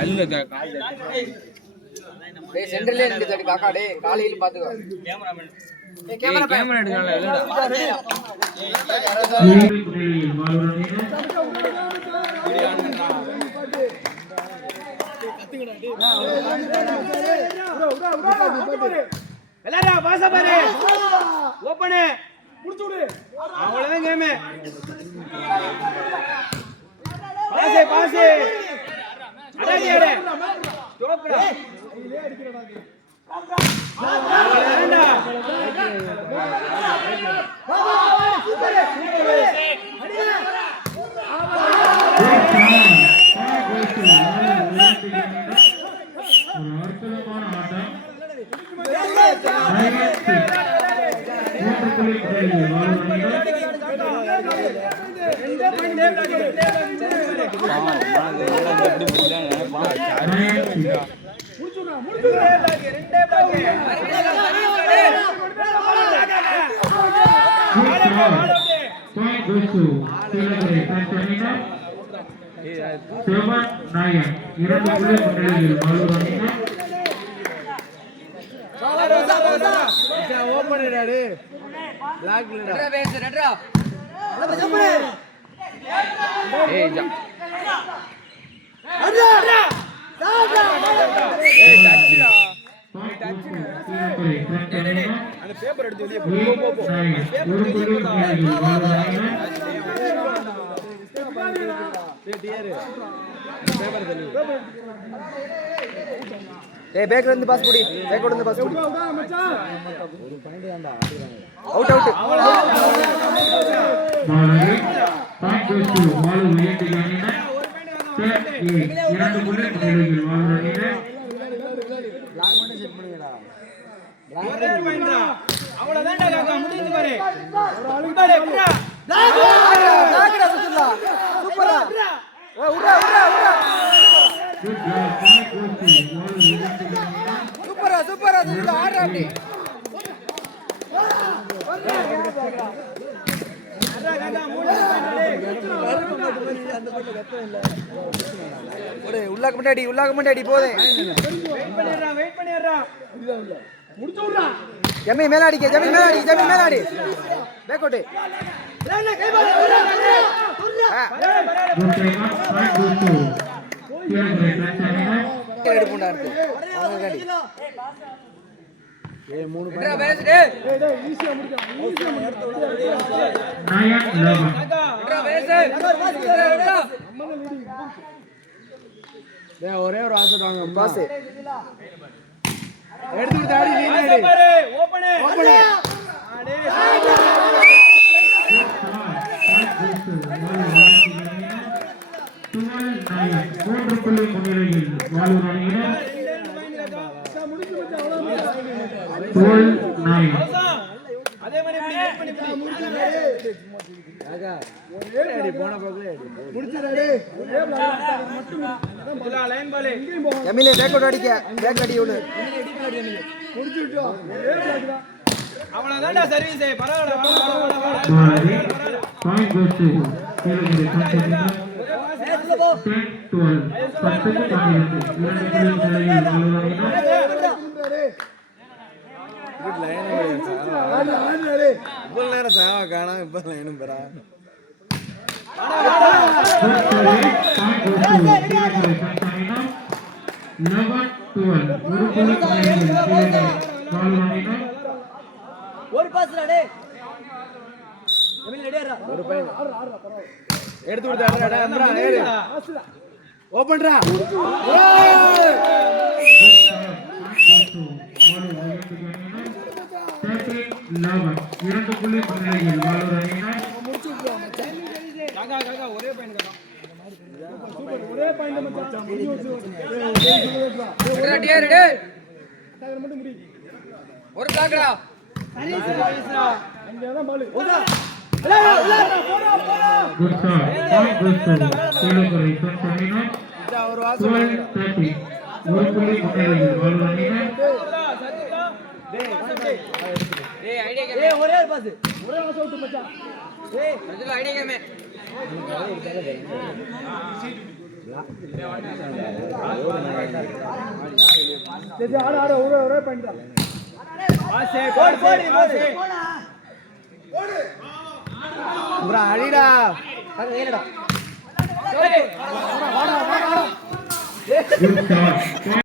கல்ல சென்டர்ல இருந்து காக்கா டே காலையில பாத்துக்கோ கேமரா எடுக்கல எல்லாரா பாஸ் பாரு ஓபன் முடிச்சு விடு அவ்வளவுதான் கேம் பாஸ் அடடி அடே ஸ்டாப்டா நீயே அடிக்கறடா அவ்வளவுதான்டா சூப்பர் அடிடா பேப்பர் எடுத்து வெளியே போ டேய் பேக்ல இருந்து பாஸ் புடி பேக்கோட இருந்து பாஸ் புடி மச்சான் ஒரு பாயிண்ட் தான்டா அவுட் பாயிண்ட் கோஸ் டு வால் வியட் காணினா இரண்டு புள்ளி புள்ளிகள் வால் ரணினா பிளாக் பண்ணி செட் பண்ணுங்கடா ஒரே பாயிண்ட்டா அவ்வளவுதான்டா காக்கா முடிஞ்சு பாரு உடா பிளாக்டா சுத்தல சூப்பரா உடா சூப்பரா சுத்தல ஆடுறா அப்படி உள்ளாக்க முன்னாடி போதே வெயிட் பண்ணிடுறா முடிச்சு விடுறா ஜமீ மேலாடி பேக்கோட்டு ஒரே ஒரு ஆசை வாங்க பாஸ் எடுத்து ஆடி ஓபன் அதே மாதிரி அவ்வளவுதான்டா சர்வீஸ் நேரம் சேவா காணும் இப்ப லைனும் பெறா ஒரு பாஸ் ஒரு பையன் எடுத்து கொடுத்தா ஓபன்டா இரண்டு புள்ளி ஒரே பாயிண்ட் ஒரு காக்கடா ஒரே பாஸ் விட்டு மச்சான் ஐடியா கேமே ஆடு ஒரே பண்ணிட்டான் அடிடா Good start.